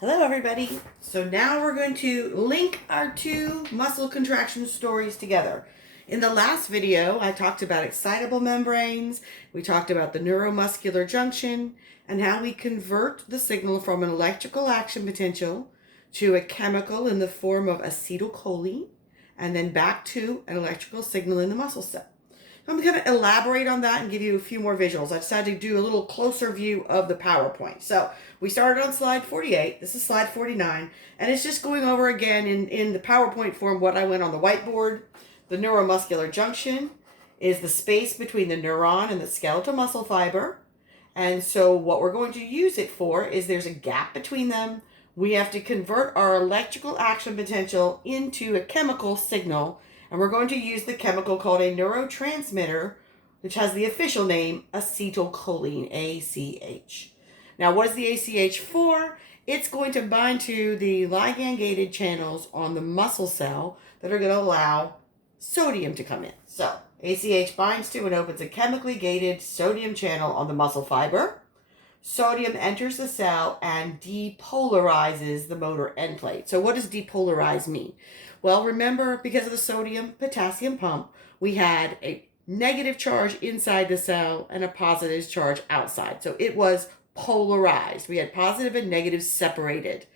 Hello everybody. So now we're going to link our two muscle contraction stories together. In the last video, I talked about excitable membranes, we talked about the neuromuscular junction, and how we convert the signal from an electrical action potential to a chemical in the form of acetylcholine, and then back to an electrical signal in the muscle cell. I'm going to elaborate on that and give you a few more visuals. I decided to do a little closer view of the PowerPoint. So we started on slide 48. This is slide 49. And it's just going over again in the PowerPoint form what I went on the whiteboard. The neuromuscular junction is the space between the neuron and the skeletal muscle fiber. And so what we're going to use it for is there's a gap between them. We have to convert our electrical action potential into a chemical signal. And we're going to use the chemical called a neurotransmitter, which has the official name acetylcholine, ACH. Now, what is the ACH for? It's going to bind to the ligand-gated channels on the muscle cell that are going to allow sodium to come in. So, ACH binds to and opens a chemically gated sodium channel on the muscle fiber. Sodium enters the cell and depolarizes the motor end plate. So what does depolarize mean? Well, remember, because of the sodium-potassium pump, we had a negative charge inside the cell and a positive charge outside. So it was polarized. We had positive and negatives separated.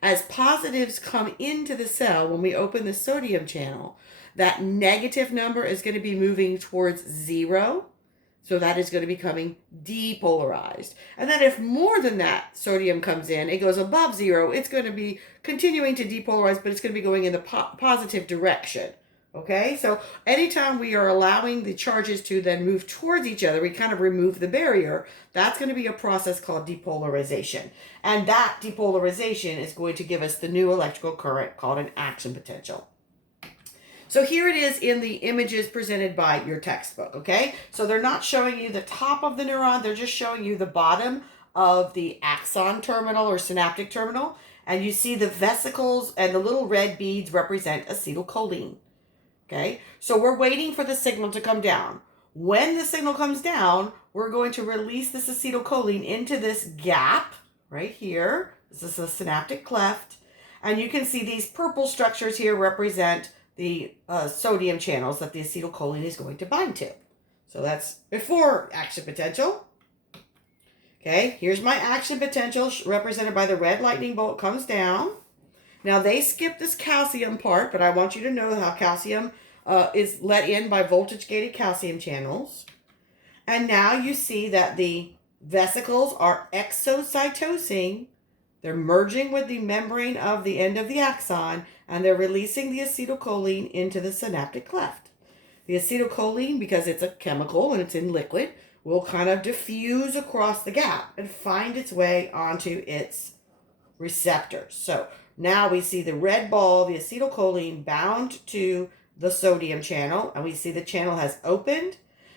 As positives come into the cell, when we open the sodium channel, that negative number is going to be moving towards 0. So that is going to be becoming depolarized. And then if more than that sodium comes in, it goes above 0, it's going to be continuing to depolarize, but it's going to be going in the positive direction. Okay, so anytime we are allowing the charges to then move towards each other, we kind of remove the barrier. That's going to be a process called depolarization. And that depolarization is going to give us the new electrical current called an action potential. So here it is in the images presented by your textbook, okay? So they're not showing you the top of the neuron, they're just showing you the bottom of the axon terminal or synaptic terminal, and you see the vesicles and the little red beads represent acetylcholine, okay? So we're waiting for the signal to come down. When the signal comes down, we're going to release this acetylcholine into this gap right here. This is a synaptic cleft, and you can see these purple structures here represent the sodium channels that the acetylcholine is going to bind to. So that's before action potential. Okay, here's my action potential represented by the red lightning bolt comes down. Now they skip this calcium part, but I want you to know how calcium is let in by voltage-gated calcium channels. And now you see that the vesicles are exocytosing. They're merging with the membrane of the end of the axon, and they're releasing the acetylcholine into the synaptic cleft. The acetylcholine, because it's a chemical and it's in liquid, will kind of diffuse across the gap and find its way onto its receptors. So now we see the red ball, the acetylcholine, bound to the sodium channel, and we see the channel has opened,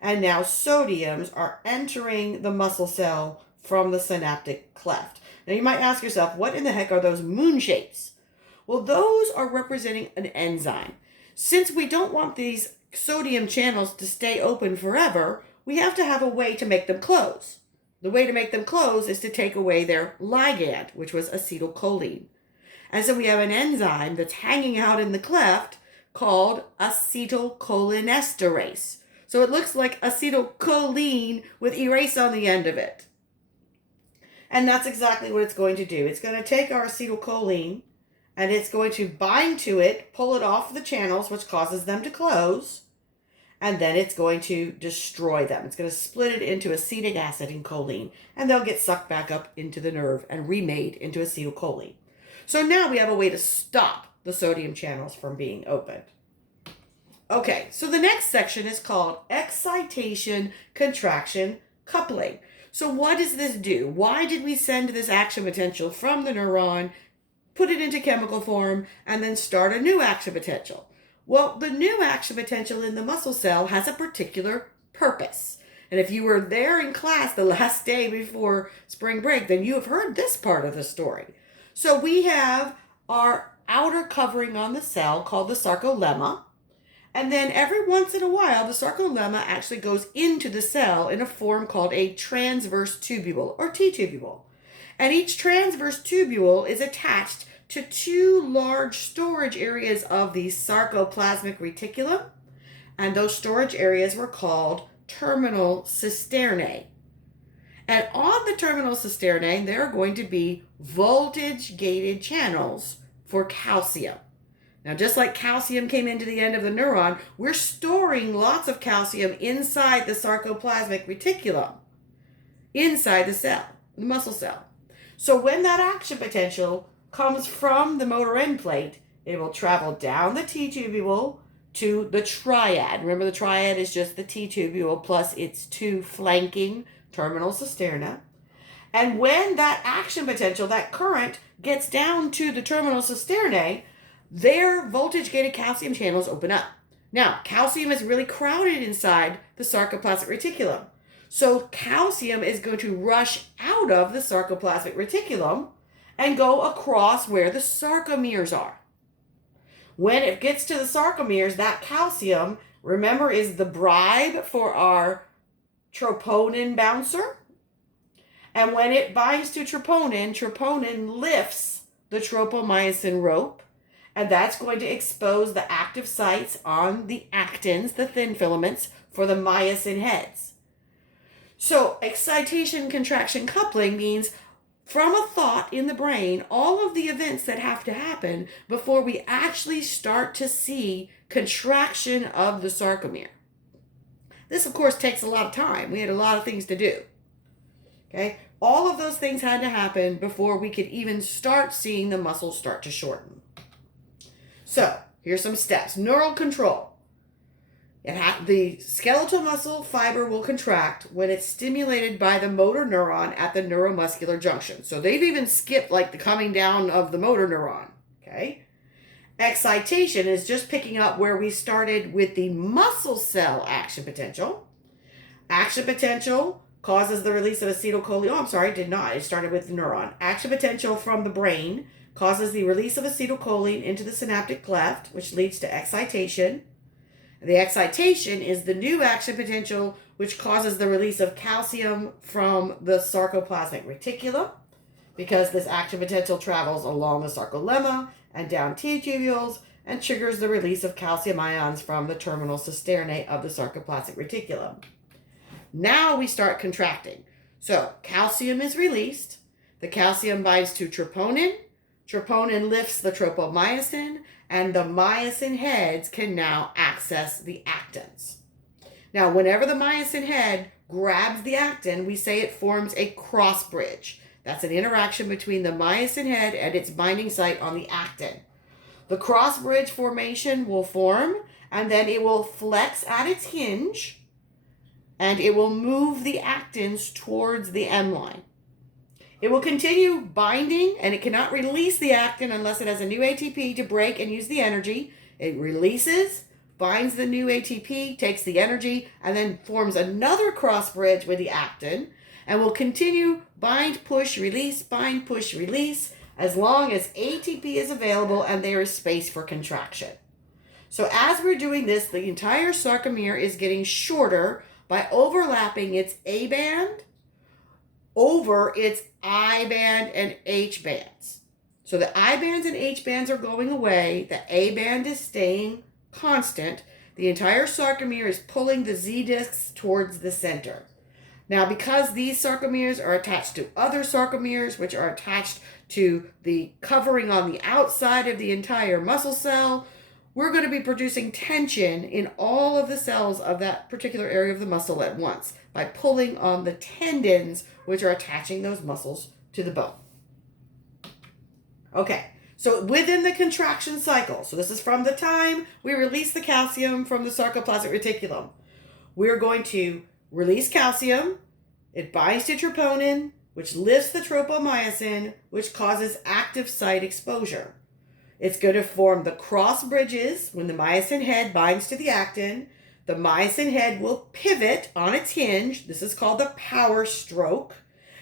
and now sodiums are entering the muscle cell from the synaptic cleft. Now you might ask yourself, what in the heck are those moon shapes? Well, those are representing an enzyme. Since we don't want these sodium channels to stay open forever, we have to have a way to make them close. The way to make them close is to take away their ligand, which was acetylcholine. And so we have an enzyme that's hanging out in the cleft called acetylcholinesterase. So it looks like acetylcholine with erase on the end of it. And that's exactly what it's going to do. It's going to take our acetylcholine and it's going to bind to it, pull it off the channels, which causes them to close, and then it's going to destroy them. It's going to split it into acetic acid and choline, and they'll get sucked back up into the nerve and remade into acetylcholine. So now we have a way to stop the sodium channels from being opened. Okay, so the next section is called Excitation-Contraction Coupling. So what does this do? Why did we send this action potential from the neuron, put it into chemical form, and then start a new action potential? Well, the new action potential in the muscle cell has a particular purpose. And if you were there in class the last day before spring break, then you have heard this part of the story. So we have our outer covering on the cell called the sarcolemma. And then every once in a while, the sarcolemma actually goes into the cell in a form called a transverse tubule or T-tubule. And each transverse tubule is attached to two large storage areas of the sarcoplasmic reticulum, and those storage areas were called terminal cisternae. And on the terminal cisternae, there are going to be voltage-gated channels for calcium. Now, just like calcium came into the end of the neuron, we're storing lots of calcium inside the sarcoplasmic reticulum, inside the cell, the muscle cell. So when that action potential comes from the motor end plate, it will travel down the T-tubule to the triad. Remember, the triad is just the T-tubule plus its two flanking terminal cisterna. And when that action potential, that current, gets down to the terminal cisternae, their voltage-gated calcium channels open up. Now, calcium is really crowded inside the sarcoplasmic reticulum. So calcium is going to rush out of the sarcoplasmic reticulum and go across where the sarcomeres are. When it gets to the sarcomeres, that calcium, remember, is the bribe for our troponin bouncer. And when it binds to troponin, troponin lifts the tropomyosin rope, and that's going to expose the active sites on the actins, the thin filaments, for the myosin heads. So excitation-contraction coupling means from a thought in the brain, all of the events that have to happen before we actually start to see contraction of the sarcomere. This, of course, takes a lot of time. We had a lot of things to do. Okay? All of those things had to happen before we could even start seeing the muscles start to shorten. So, here's some steps. Neural control. The skeletal muscle fiber will contract when it's stimulated by the motor neuron at the neuromuscular junction. So they've even skipped like the coming down of the motor neuron. Okay? Excitation is just picking up where we started with the muscle cell action potential. Action potential causes the release of acetylcholine. Oh, I'm sorry, it did not. It started with the neuron. Action potential from the brain causes the release of acetylcholine into the synaptic cleft, which leads to excitation. The excitation is the new action potential, which causes the release of calcium from the sarcoplasmic reticulum, because this action potential travels along the sarcolemma and down T-tubules and triggers the release of calcium ions from the terminal cisternae of the sarcoplasmic reticulum. Now we start contracting. So calcium is released. The calcium binds to troponin. Troponin lifts the tropomyosin, and the myosin heads can now access the actins. Now, whenever the myosin head grabs the actin, we say it forms a cross bridge. That's an interaction between the myosin head and its binding site on the actin. The cross bridge formation will form, and then it will flex at its hinge, and it will move the actins towards the M line. It will continue binding, and it cannot release the actin unless it has a new ATP to break and use the energy. It releases, binds the new ATP, takes the energy, and then forms another cross bridge with the actin, and will continue bind, push, release, bind, push, release, as long as ATP is available and there is space for contraction. So as we're doing this, the entire sarcomere is getting shorter by overlapping its A band over its I band and H bands. So the I bands and H bands are going away. The A band is staying constant. The entire sarcomere is pulling the Z discs towards the center. Now, because these sarcomeres are attached to other sarcomeres, which are attached to the covering on the outside of the entire muscle cell, we're going to be producing tension in all of the cells of that particular area of the muscle at once by pulling on the tendons, which are attaching those muscles to the bone. Okay, so within the contraction cycle, so this is from the time we release the calcium from the sarcoplasmic reticulum, we're going to release calcium, it binds to troponin, which lifts the tropomyosin, which causes active site exposure. It's going to form the cross bridges when the myosin head binds to the actin. The myosin head will pivot on its hinge. This is called the power stroke.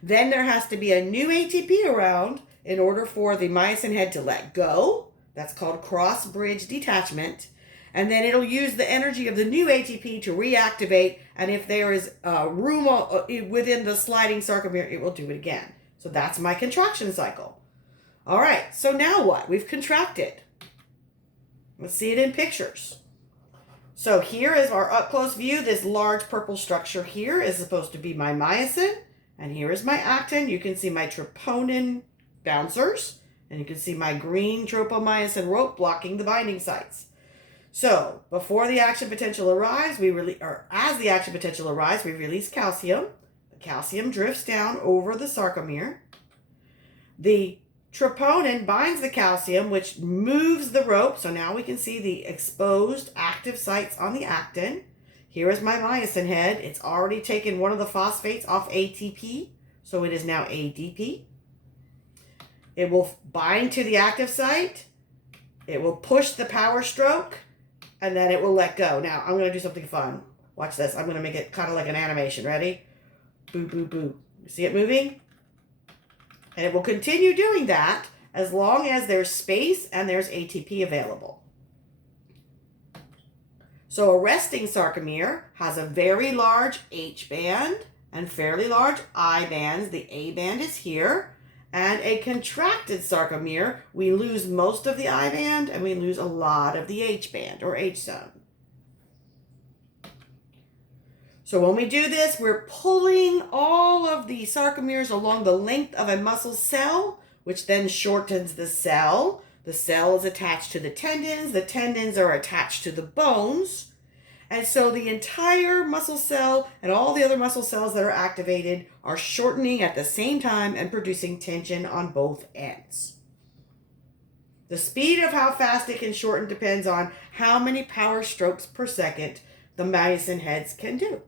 Then there has to be a new ATP around in order for the myosin head to let go. That's called cross bridge detachment. And then it'll use the energy of the new ATP to reactivate. And if there is room within the sliding sarcomere, it will do it again. So that's my contraction cycle. All right, so now what? We've contracted. Let's see it in pictures. So here is our up-close view. This large purple structure here is supposed to be my myosin, and here is my actin. You can see my troponin bouncers, and you can see my green tropomyosin rope blocking the binding sites. So before the action potential arrives, as the action potential arrives, we release calcium. The calcium drifts down over the sarcomere. The troponin binds the calcium, which moves the rope. So now we can see the exposed active sites on the actin. Here is my myosin head. It's already taken one of the phosphates off ATP, so it is now ADP. It will bind to the active site. It will push the power stroke, and then it will let go. Now, I'm going to do something fun. Watch this. I'm going to make it kind of like an animation. Ready? Boo, boo, boo. You see it moving? And it will continue doing that as long as there's space and there's ATP available. So a resting sarcomere has a very large H band and fairly large I bands. The A band is here. And a contracted sarcomere, we lose most of the I band and we lose a lot of the H band or H zone. So when we do this, we're pulling all of the sarcomeres along the length of a muscle cell, which then shortens the cell. The cell is attached to the tendons are attached to the bones. And so the entire muscle cell and all the other muscle cells that are activated are shortening at the same time and producing tension on both ends. The speed of how fast it can shorten depends on how many power strokes per second the myosin heads can do.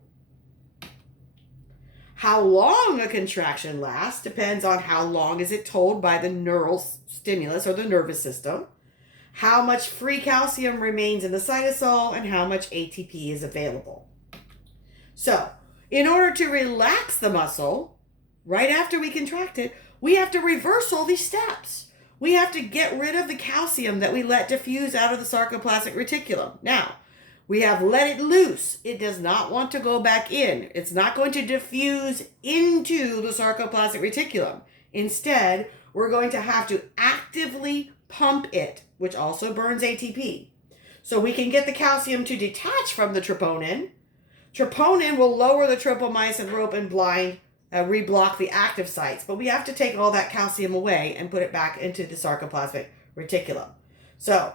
How long a contraction lasts depends on how long is it told by the neural stimulus or the nervous system, how much free calcium remains in the cytosol, and how much ATP is available. So, in order to relax the muscle, right after we contract it, we have to reverse all these steps. We have to get rid of the calcium that we let diffuse out of the sarcoplasmic reticulum. Now, we have let it loose. It does not want to go back in. It's not going to diffuse into the sarcoplasmic reticulum. Instead, we're going to have to actively pump it, which also burns ATP. So we can get the calcium to detach from the troponin. Troponin will lower the tropomyosin rope and reblock the active sites, but we have to take all that calcium away and put it back into the sarcoplasmic reticulum. So,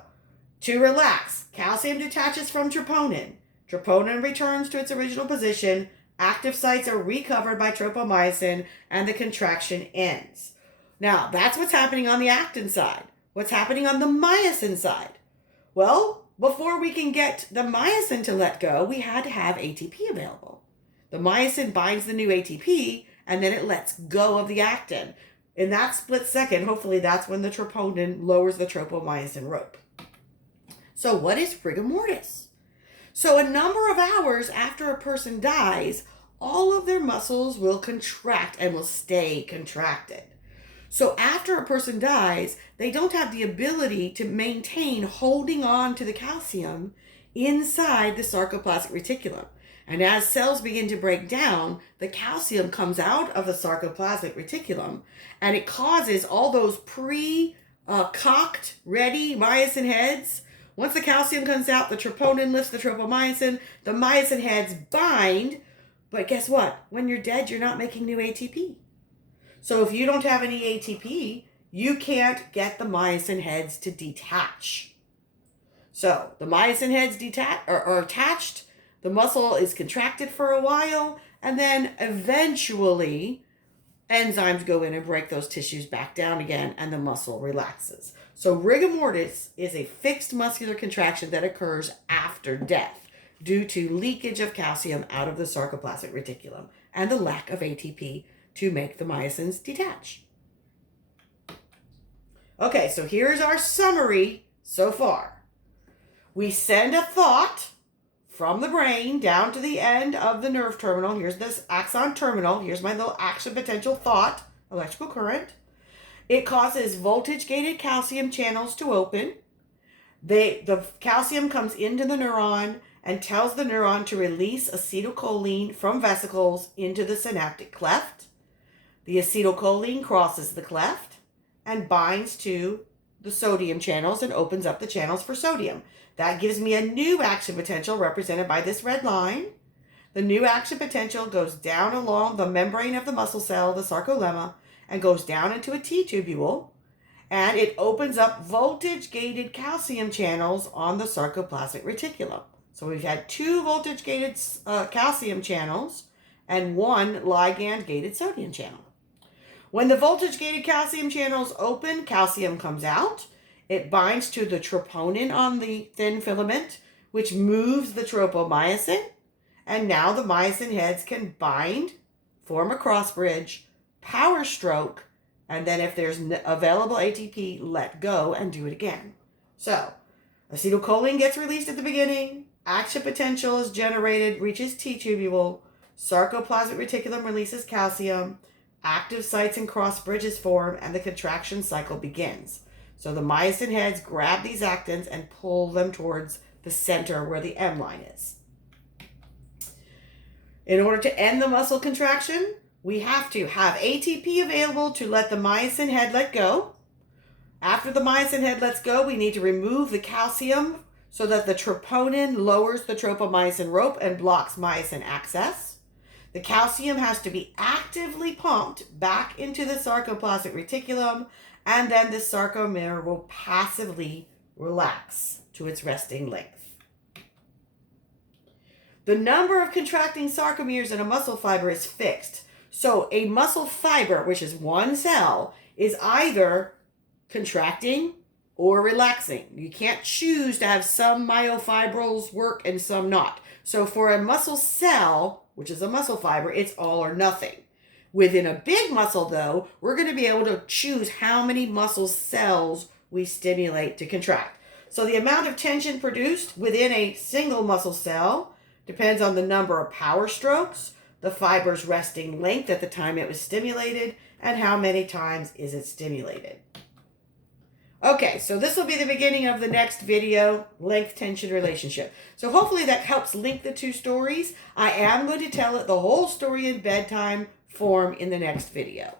to relax, calcium detaches from troponin. Troponin returns to its original position, active sites are recovered by tropomyosin, and the contraction ends. Now, that's what's happening on the actin side. What's happening on the myosin side? Well, before we can get the myosin to let go, we had to have ATP available. The myosin binds the new ATP, and then it lets go of the actin. In that split second, hopefully that's when the troponin lowers the tropomyosin rope. So what is rigor mortis? So a number of hours after a person dies, all of their muscles will contract and will stay contracted. So after a person dies, they don't have the ability to maintain holding on to the calcium inside the sarcoplasmic reticulum. And as cells begin to break down, the calcium comes out of the sarcoplasmic reticulum, and it causes all those cocked, ready myosin heads. Once the calcium comes out, the troponin lifts the tropomyosin, the myosin heads bind, but guess what? When you're dead, you're not making new ATP. So if you don't have any ATP, you can't get the myosin heads to detach. So the myosin heads are attached, the muscle is contracted for a while, and then eventually enzymes go in and break those tissues back down again, and the muscle relaxes. So rigor mortis is a fixed muscular contraction that occurs after death due to leakage of calcium out of the sarcoplasmic reticulum and the lack of ATP to make the myosins detach. Okay, so here's our summary so far. We send a thought from the brain down to the end of the nerve terminal. Here's this axon terminal. Here's my little action potential thought, electrical current. It causes voltage-gated calcium channels to open. The calcium comes into the neuron and tells the neuron to release acetylcholine from vesicles into the synaptic cleft. The acetylcholine crosses the cleft and binds to the sodium channels and opens up the channels for sodium. That gives me a new action potential represented by this red line. The new action potential goes down along the membrane of the muscle cell, the sarcolemma, and goes down into a T-tubule, and it opens up voltage-gated calcium channels on the sarcoplasmic reticulum. So we've had 2 voltage-gated calcium channels and 1 ligand-gated sodium channel. When the voltage-gated calcium channels open, calcium comes out. It binds to the troponin on the thin filament, which moves the tropomyosin. And now the myosin heads can bind, form a cross bridge, power stroke, and then if there's available ATP, let go and do it again. So, acetylcholine gets released at the beginning, action potential is generated, reaches T-tubule, sarcoplasmic reticulum releases calcium, active sites and cross bridges form, and the contraction cycle begins. So the myosin heads grab these actins and pull them towards the center where the M line is. In order to end the muscle contraction, we have to have ATP available to let the myosin head let go. After the myosin head lets go, we need to remove the calcium so that the troponin lowers the tropomyosin rope and blocks myosin access. The calcium has to be actively pumped back into the sarcoplasmic reticulum, and then the sarcomere will passively relax to its resting length. The number of contracting sarcomeres in a muscle fiber is fixed. So a muscle fiber, which is one cell, is either contracting or relaxing. You can't choose to have some myofibrils work and some not. So for a muscle cell, which is a muscle fiber, it's all or nothing. Within a big muscle, though, we're going to be able to choose how many muscle cells we stimulate to contract. So the amount of tension produced within a single muscle cell depends on the number of power strokes, the fiber's resting length at the time it was stimulated, and how many times is it stimulated. Okay, so this will be the beginning of the next video, length-tension relationship. So hopefully that helps link the 2 stories. I am going to tell it the whole story in bedtime form in the next video.